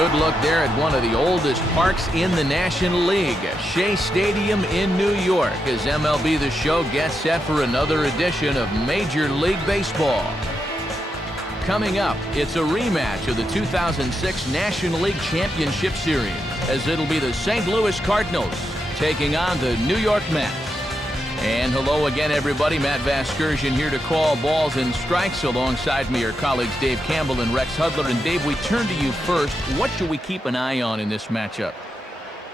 good look there at one of the oldest parks in the National League, Shea Stadium in New York, as MLB The Show gets set for another edition of Major League Baseball. Coming up, it's a rematch of the 2006 National League Championship Series, as it'll be the St. Louis Cardinals taking on the New York Mets. And hello again, everybody. Matt Vasgersian here to call balls and strikes. Alongside me are colleagues Dave Campbell and Rex Hudler. And Dave, we turn to you first. What should we keep an eye on in this matchup?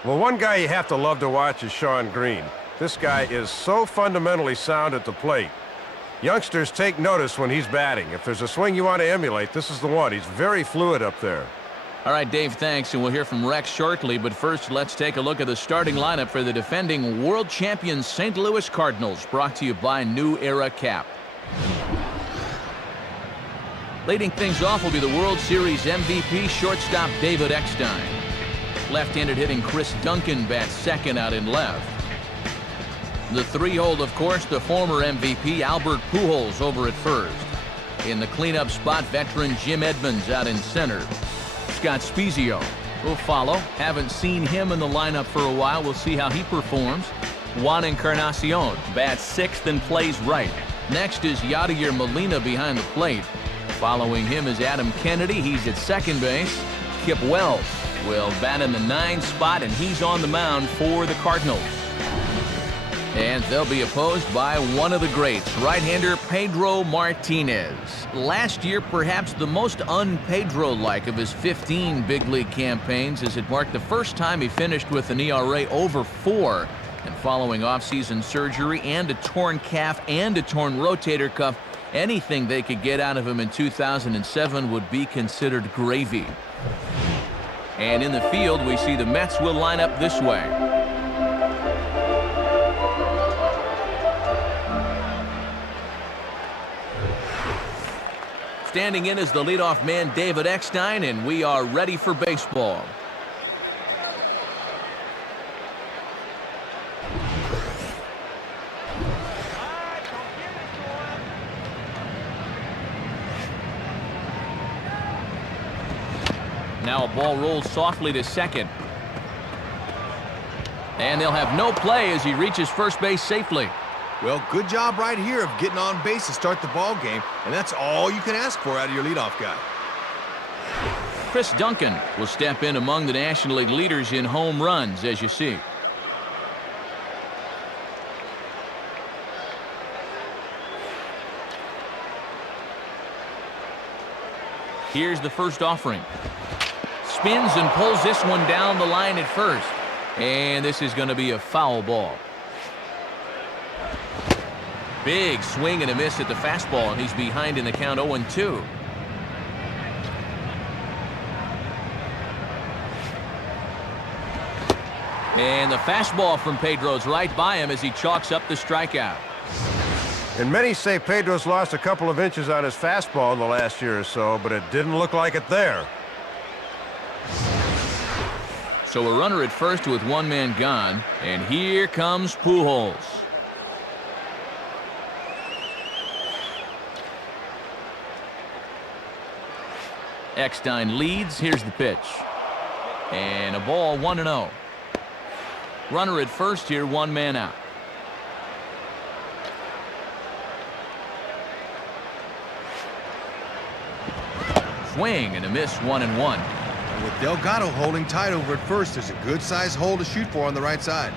Well, one guy you have to love to watch is Shawn Green. This guy is so fundamentally sound at the plate. Youngsters take notice when he's batting. If there's a swing you want to emulate, this is the one. He's very fluid up there. All right, Dave, thanks, and we'll hear from Rex shortly. But first, let's take a look at the starting lineup for the defending world champion St. Louis Cardinals, brought to you by New Era Cap. Leading things off will be the World Series MVP shortstop David Eckstein. Left-handed hitting Chris Duncan bats second out in left. The three-hole, of course, the former MVP Albert Pujols over at first. In the cleanup spot, veteran Jim Edmonds out in center. Scott Spezio will follow. Haven't seen him in the lineup for a while. We'll see how he performs. Juan Encarnacion bats sixth and plays right. Next is Yadier Molina behind the plate. Following him is Adam Kennedy. He's at second base. Kip Wells will bat in the 9 spot, and he's on the mound for the Cardinals. And they'll be opposed by one of the greats, right-hander Pedro Martinez. Last year, perhaps the most un-Pedro-like of his 15 big league campaigns, as it marked the first time he finished with an ERA over 4. And following off-season surgery and a torn calf and a torn rotator cuff, anything they could get out of him in 2007 would be considered gravy. And in the field, we see the Mets will line up this way. Standing in is the leadoff man, David Eckstein, and we are ready for baseball. Now a ball rolls softly to second. And they'll have no play as he reaches first base safely. Well, good job right here of getting on base to start the ball game, and that's all you can ask for out of your leadoff guy. Chris Duncan will step in among the National League leaders in home runs, as you see. Here's the first offering. Spins and pulls this one down the line at first. And this is going to be a foul ball. Big swing and a miss at the fastball, and he's behind in the count 0-2. And the fastball from Pedro's right by him as he chalks up the strikeout. And many say Pedro's lost a couple of inches on his fastball in the last year or so, but it didn't look like it there. So a runner at first with one man gone, and here comes Pujols. Eckstein leads. Here's the pitch. And a ball, 1-0. Runner at first here, one man out. Swing and a miss, 1-1. And with Delgado holding tight over at first, there's a good-sized hole to shoot for on the right side.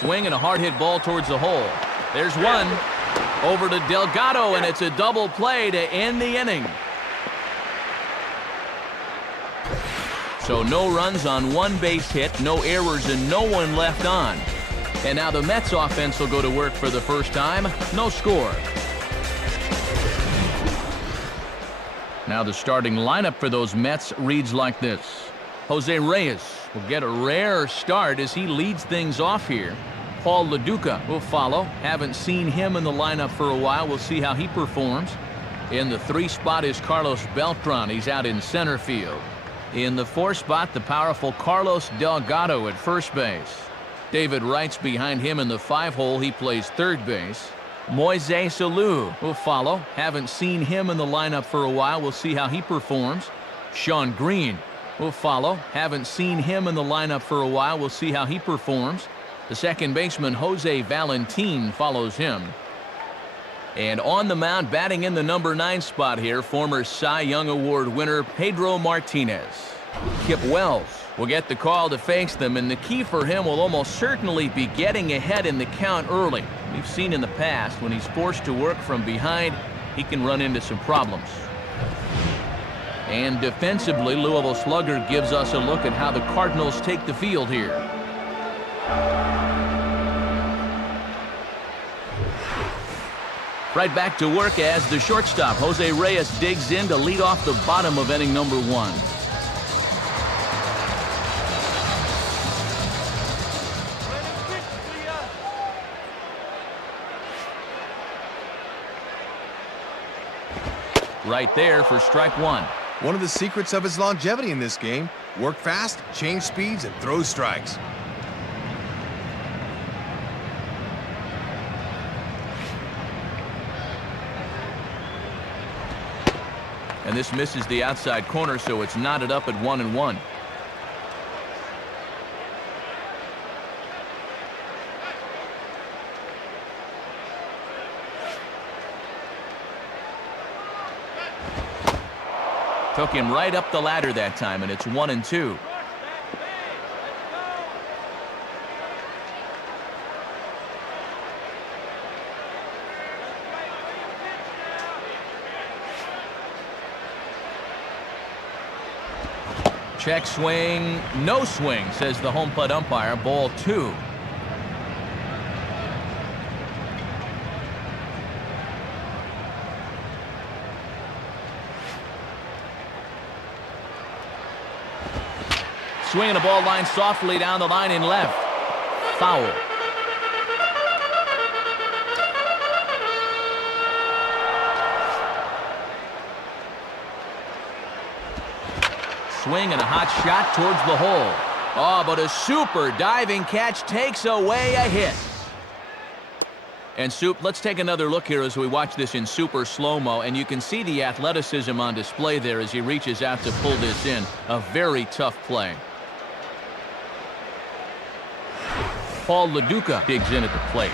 Swing and a hard hit ball towards the hole. There's one. Over to Delgado, and it's a double play to end the inning. So no runs on one base hit, no errors, and no one left on. And now the Mets offense will go to work for the first time. No score. Now the starting lineup for those Mets reads like this. Jose Reyes will get a rare start as he leads things off here. Paul LaDuca will follow. Haven't seen him in the lineup for a while. We'll see how he performs. In the 3 spot is Carlos Beltran. He's out in center field. In the 4 spot, the powerful Carlos Delgado at first base. David Wright's behind him in the 5 hole. He plays third base. Moise Alou will follow. Haven't seen him in the lineup for a while. We'll see how he performs. Sean Green will follow. Haven't seen him in the lineup for a while. We'll see how he performs. The second baseman, Jose Valentin, follows him. And on the mound, batting in the number 9 spot here, former Cy Young Award winner Pedro Martinez. Kip Wells will get the call to face them, and the key for him will almost certainly be getting ahead in the count early. We've seen in the past when he's forced to work from behind, he can run into some problems. And defensively, Louisville Slugger gives us a look at how the Cardinals take the field here. Right back to work as the shortstop, Jose Reyes, digs in to lead off the bottom of inning number 1. Right there for strike 1. One of the secrets of his longevity in this game: work fast, change speeds, and throw strikes. And this misses the outside corner, so it's knotted up at 1-1. Took him right up the ladder that time, and it's 1-2. Check swing, no swing, says the home plate umpire. Ball 2. Swinging the ball line softly down the line in left. Foul. Swing and a hot shot towards the hole. Oh, but a super diving catch takes away a hit. And Soup, let's take another look here as we watch this in super slow-mo, and you can see the athleticism on display there as he reaches out to pull this in. A very tough play. Paul LaDuca digs in at the plate.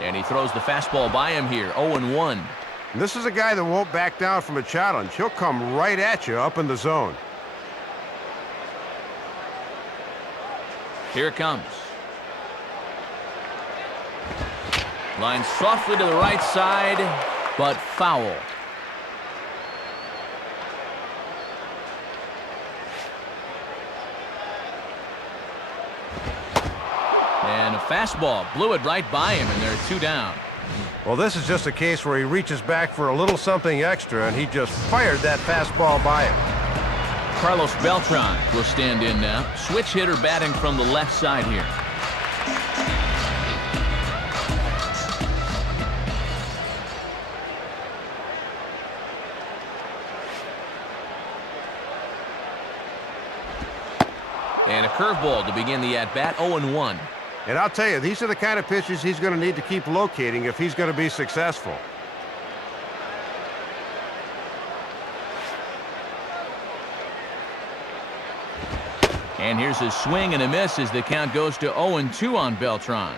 And he throws the fastball by him here, 0-1. This is a guy that won't back down from a challenge. He'll come right at you up in the zone. Here it comes. Line softly to the right side, but foul. And a fastball blew it right by him, and they're 2 down. Well, this is just a case where he reaches back for a little something extra, and he just fired that fastball by him. Carlos Beltran will stand in now. Switch hitter batting from the left side here. And a curveball to begin the at-bat, 0-1. And I'll tell you, these are the kind of pitches he's going to need to keep locating if he's going to be successful. And here's a swing and a miss as the count goes to 0-2 on Beltran.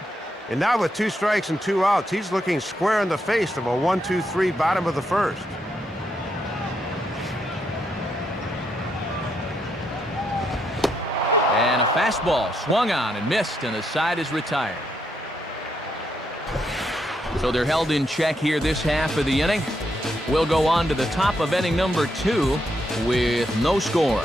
And now with 2 strikes and 2 outs, he's looking square in the face of a 1-2-3 bottom of the first. And a fastball swung on and missed, and the side is retired. So they're held in check here this half of the inning. We'll go on to the top of inning number 2 with no score.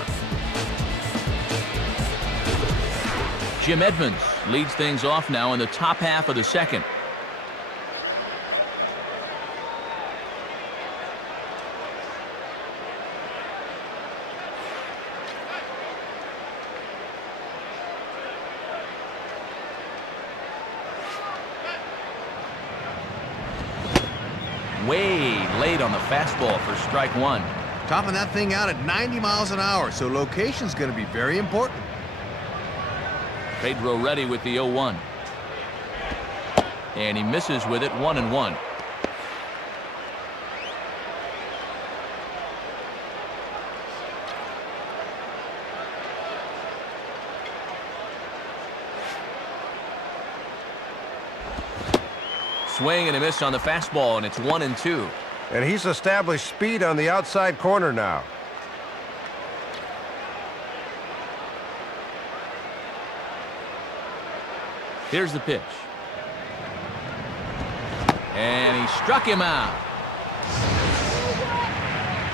Jim Edmonds leads things off now in the top half of the second. late on the fastball for strike one. Topping that thing out at 90 miles an hour, so location's going to be very important. Pedro ready with the 0-1. And he misses with it, 1-1. Swing and a miss on the fastball, and it's 1-2. And he's established speed on the outside corner now. Here's the pitch. And he struck him out.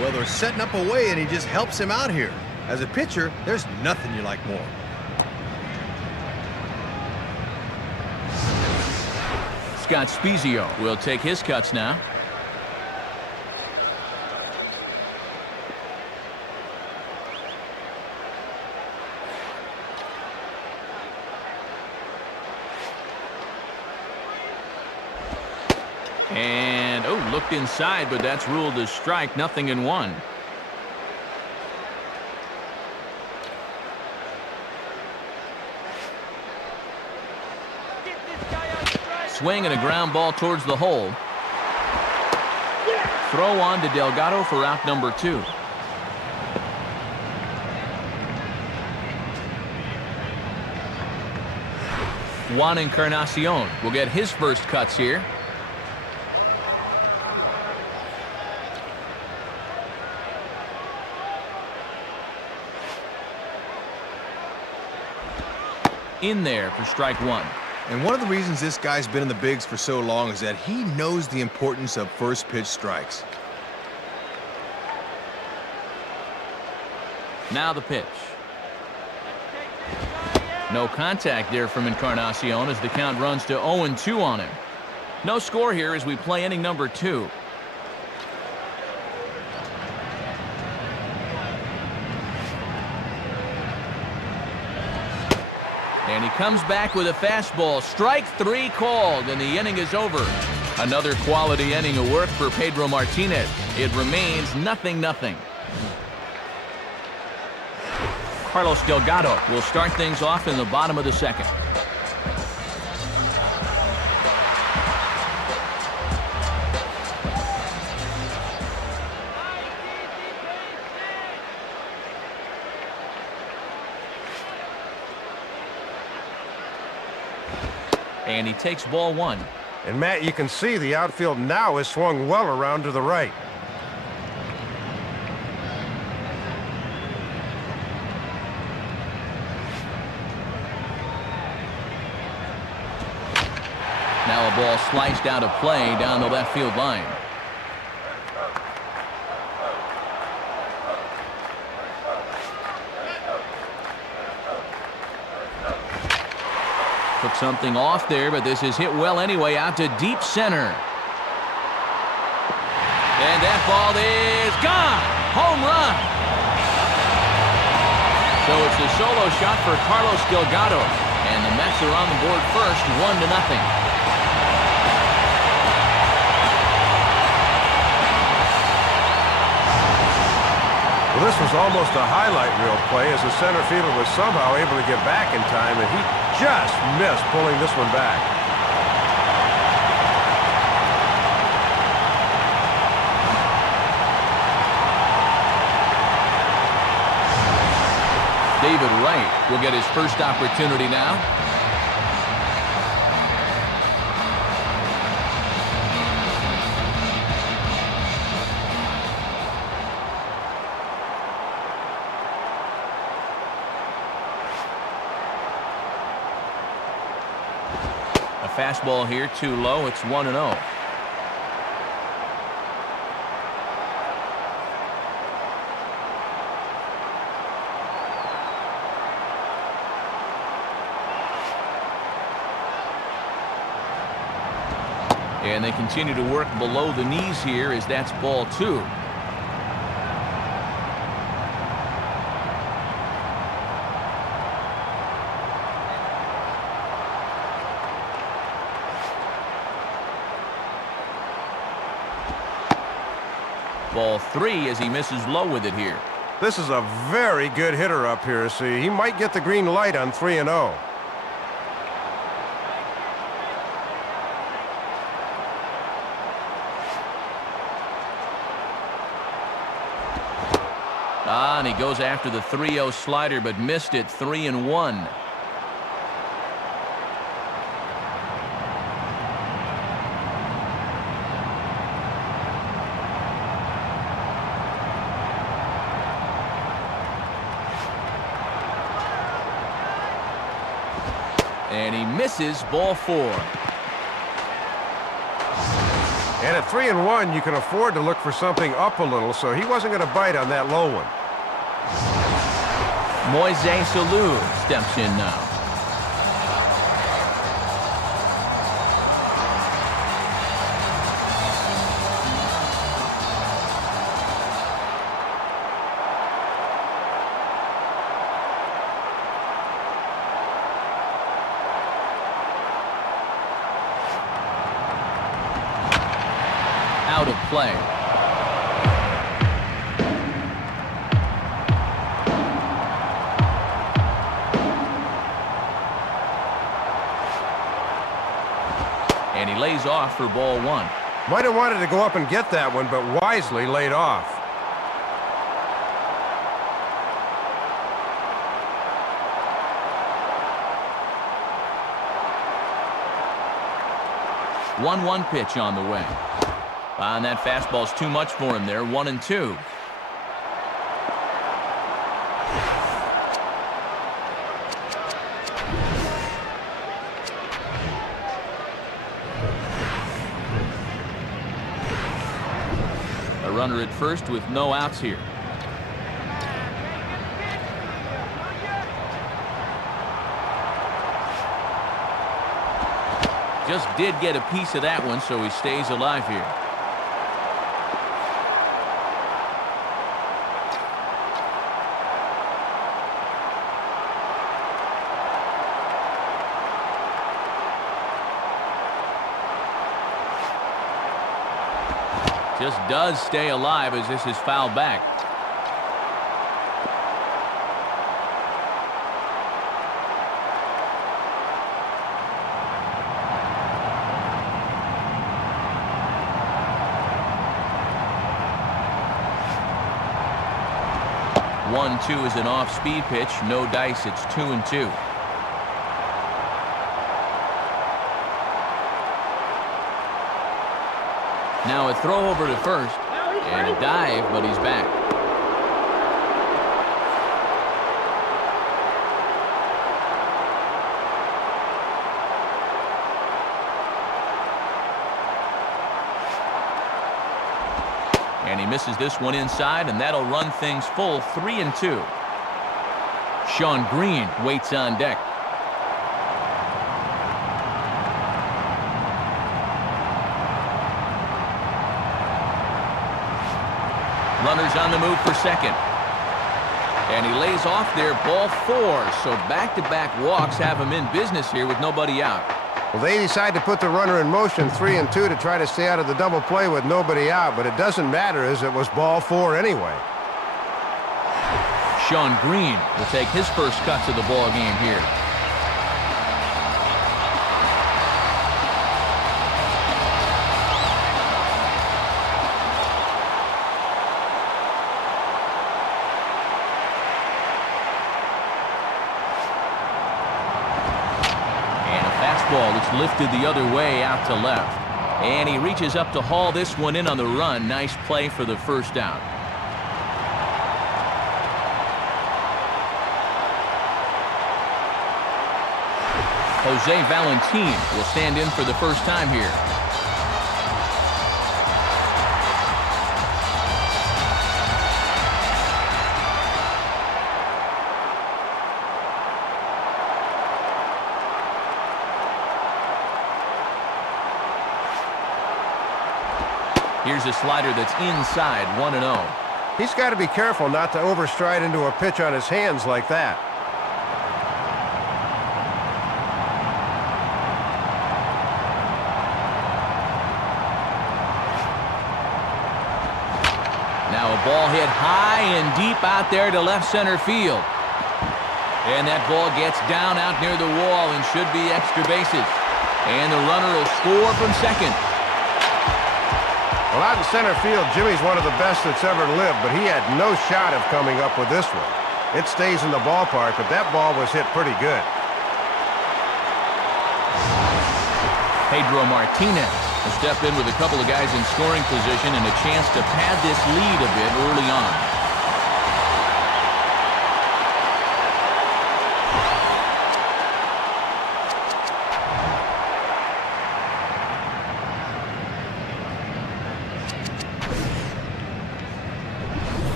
Well, they're setting up a way, and he just helps him out here. As a pitcher, there's nothing you like more. Scott Spezio will take his cuts now. And, oh, looked inside, but that's ruled as strike, 0-1. Swing and a ground ball towards the hole. Throw on to Delgado for out number 2. Juan Encarnacion will get his first cuts here. In there for strike one. And one of the reasons this guy's been in the bigs for so long is that he knows the importance of first pitch strikes. Now the pitch. No contact there from Encarnacion as the count runs to 0-2 on him. No score here as we play inning number 2. And he comes back with a fastball. Strike 3 called, and the inning is over. Another quality inning of work for Pedro Martinez. It remains 0-0. Carlos Delgado will start things off in the bottom of the second. And he takes ball 1. And Matt, you can see the outfield now is swung well around to the right. Now a ball sliced out of play down the left field line. Took something off there, but this is hit well anyway, out to deep center. And that ball is gone. Home run. So it's a solo shot for Carlos Delgado. And the Mets are on the board first, 1-0. Well, this was almost a highlight reel play as the center fielder was somehow able to get back in time, and he just missed pulling this one back. David Wright will get his first opportunity now. A fastball here, too low. It's 1-0. And they continue to work below the knees here as that's ball 2. Ball 3 as he misses low with it here. This is a very good hitter up here, so he might get the green light on 3-0. And he goes after the 3-0 slider, but missed it. 3-1. And he misses. Ball 4. And at 3-1, you can afford to look for something up a little, so he wasn't going to bite on that low one. Moise Alou steps in now. Out of play. And he lays off for ball 1. Might have wanted to go up and get that one, but wisely laid off. One pitch on the way. And that fastball's too much for him there. 1-2. A runner at first with no outs here. Just did get a piece of that one, so he stays alive here. Just does stay alive as this is fouled back. One-two is an off-speed pitch. No dice. It's 2-2. Now a throw over to first and a dive, but he's back. And he misses this one inside, and that'll run things full. 3-2. Shawn Green waits on deck. Runners on the move for second. And he lays off there. Ball 4. So back-to-back walks have him in business here with nobody out. Well, they decide to put the runner in motion 3-2 to try to stay out of the double play with nobody out, but it doesn't matter as it was ball 4 anyway. Shawn Green will take his first cuts of the ball game here. That's lifted the other way out to left. And he reaches up to haul this one in on the run. Nice play for the first down. Jose Valentin will stand in for the first time here. Here's a slider that's inside. 1-0. He's got to be careful not to overstride into a pitch on his hands like that. Now a ball hit high and deep out there to left center field. And that ball gets down out near the wall and should be extra bases. And the runner will score from second. Well, out in center field, Jimmy's one of the best that's ever lived, but he had no shot of coming up with this one. It stays in the ballpark, but that ball was hit pretty good. Pedro Martinez will step in with a couple of guys in scoring position and a chance to pad this lead a bit early on.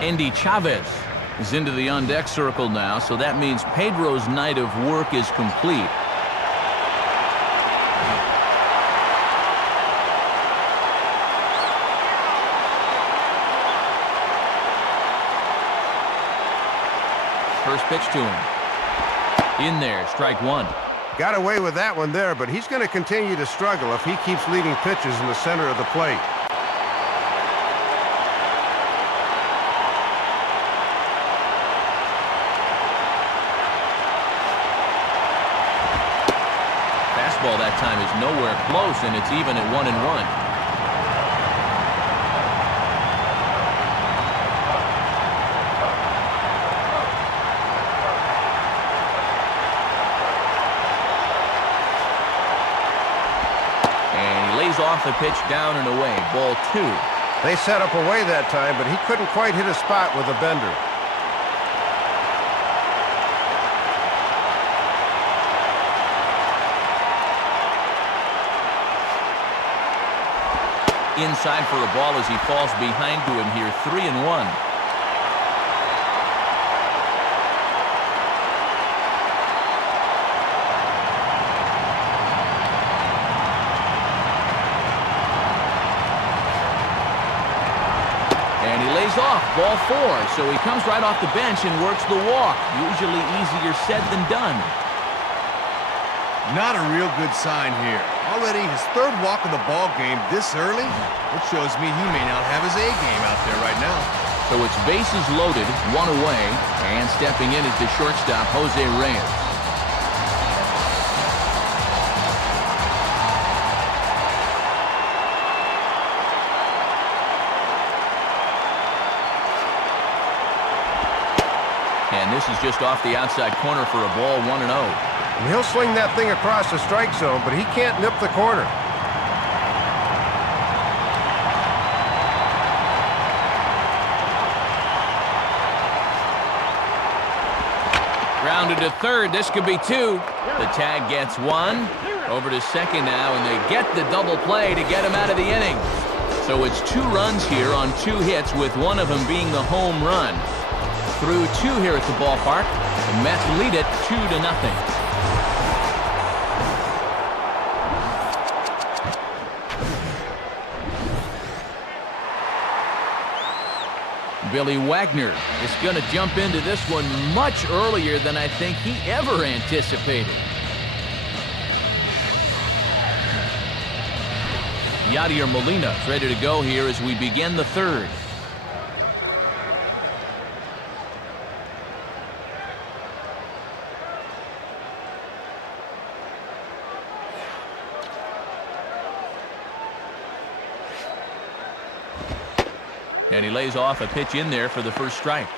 Andy Chavez is into the on-deck circle now, so that means Pedro's night of work is complete. First pitch to him. In there, strike one. Got away with that one there, but he's going to continue to struggle if he keeps leading pitches in the center of the plate. Fastball that time is nowhere close, and it's even at 1-1. Off the pitch down and away. Ball 2. They set up away that time, but he couldn't quite hit a spot with a bender. Inside for a ball as he falls behind to him here. 3-1. Off, ball 4, so he comes right off the bench and works the walk. Usually easier said than done. Not a real good sign here. Already his third walk of the ball game this early. It shows me he may not have his A game out there right now. So it's bases loaded, 1 away, and stepping in is the shortstop, Jose Reyes. And this is just off the outside corner for a ball, 1-0. And he'll swing that thing across the strike zone, but he can't nip the corner. Grounded to third. This could be 2. The tag gets 1. Over to second now, and they get the double play to get him out of the inning. So it's 2 runs here on 2 hits, with one of them being the home run. Through 2 here at the ballpark. The Mets lead it 2-0. Billy Wagner is going to jump into this one much earlier than I think he ever anticipated. Yadier Molina is ready to go here as we begin the 3rd. And he lays off a pitch in there for the first strike.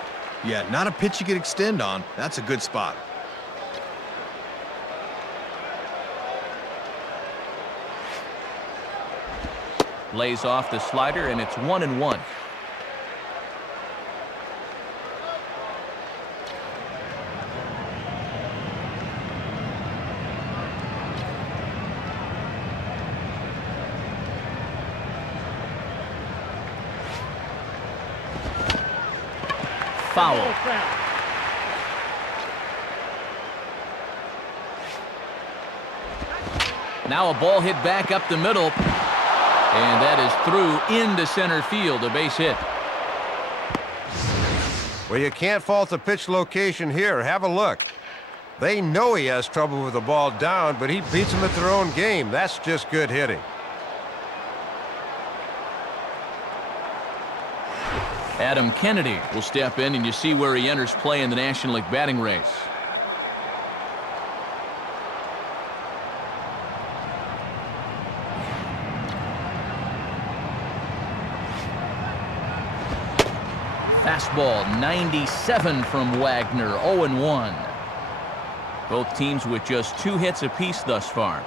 Yeah, not a pitch you could extend on. That's a good spot. Lays off the slider, and it's 1-1. Foul. Now a ball hit back up the middle, and that is through into center field, a base hit. Well, you can't fault the pitch location here. Have a look. They know he has trouble with the ball down, but he beats them at their own game. That's just good hitting. Adam Kennedy will step in, and you see where he enters play in the National League batting race. Fastball 97 from Wagner, 0-1. Both teams with just 2 hits apiece thus far.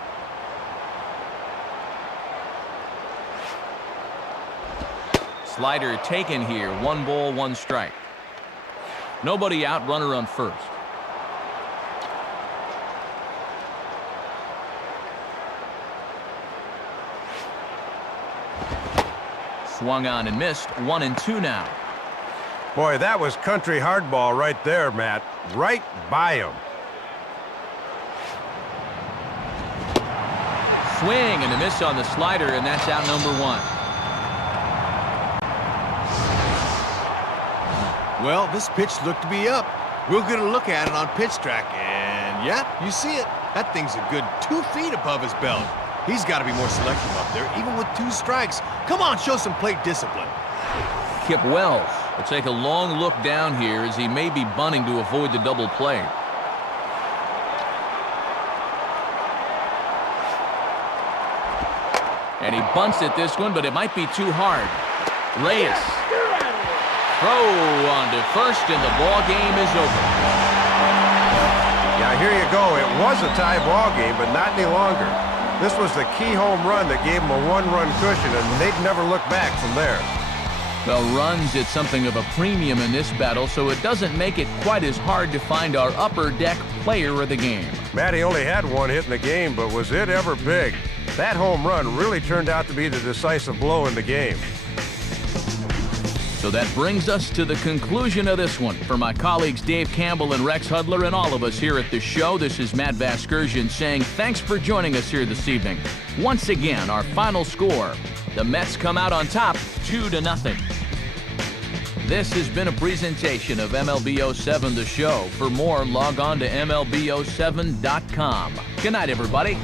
Slider taken here, 1 ball, 1 strike. Nobody out, runner on first. Swung on and missed, 1-2 now. Boy, that was country hardball right there, Matt. Right by him. Swing and a miss on the slider, and that's out number 1. Well, this pitch looked to be up. We'll get a look at it on pitch track, and yeah, you see it. That thing's a good 2 feet above his belt. He's got to be more selective up there, even with 2 strikes. Come on, show some plate discipline. Kip Wells will take a long look down here as he may be bunting to avoid the double play. And he bunts at this one, but it might be too hard. Reyes. Throw on to first, and the ball game is over. Yeah, here you go. It was a tie ball game, but not any longer. This was the key home run that gave them a 1-run cushion, and they'd never look back from there. Well, runs at something of a premium in this battle, so it doesn't make it quite as hard to find our upper deck player of the game. Matty only had 1 hit in the game, but was it ever big? That home run really turned out to be the decisive blow in the game. So that brings us to the conclusion of this one. For my colleagues Dave Campbell and Rex Hudler and all of us here at the show, this is Matt Vasgersian saying thanks for joining us here this evening. Once again, our final score. The Mets come out on top 2-0. This has been a presentation of MLB 07 The Show. For more, log on to MLB07.com. Good night, everybody.